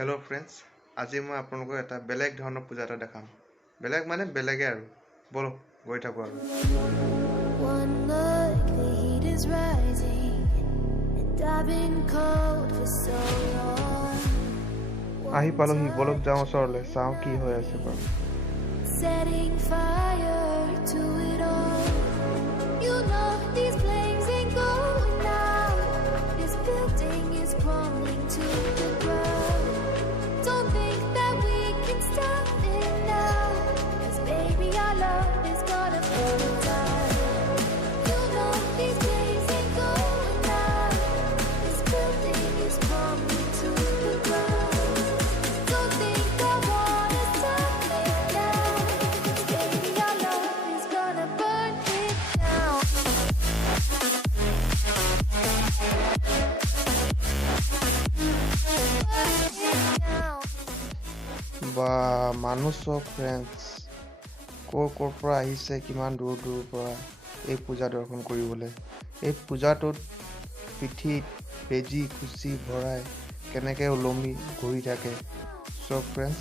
Hello' friends, আজি মই আপোনালোকক এটা বেলেগ ধৰণৰ পূজা এটা দেখাম। বেলেগ মানে বেলেগে আৰু। ব'লক গৈ থাকোঁ আৰু। One look, the heat is rising, and I've been cold for so long. আহি পালোহি, ব'লক যাওঁ ওচৰলৈ, চাওঁ কি হৈ আছে বাৰু। Setting fire to it all. You know these flames ain't going out. This building is crumbling to the ground. Don't think that we can stop it now, 'cause baby our love is gonna burn down. You know these flames ain't going out. This building is crumbling to the ground. Don't think I wanna stop it now, 'cause baby our love is gonna burn it down. বা মানুহ চব friends, ক'ৰ পৰা আহিছে, কিমান দূৰৰ পৰা এই পূজা দৰ্শন কৰিবলৈ। এই পূজাটোত পিঠিত বেজী খুচি ভৰাই কেনেকৈ ওলমি ঘূৰি থাকে চব ফ্ৰেণ্ডছ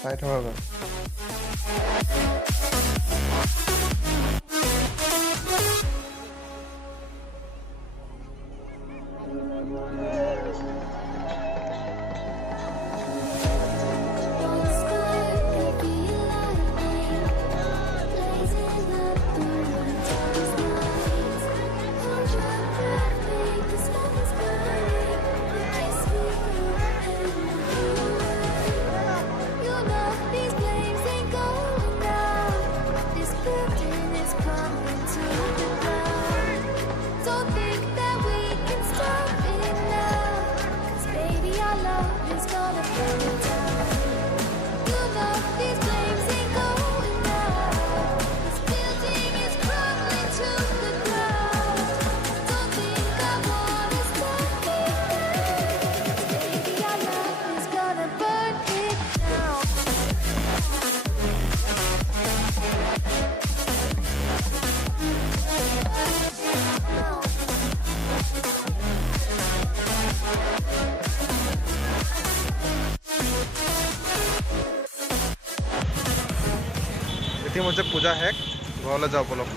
চাই থকা বাৰু। Don't start, baby, lightning blazing up through the darkest nights. Hold your breath, make the smoke is burning. Kiss me and you know these flames ain't going out. This building is crumbling to the ground. Don't think that we can stop it now, 'cause baby our love is gonna burn it down. You know these flames ain't going out. This building is crumbling to the ground. Don't think I wanna stop it now, 'cause baby our love is gonna burn it down. ইতিমধ্যে পূজা শেষ, ঘৰলৈ যাওঁ ব'লক।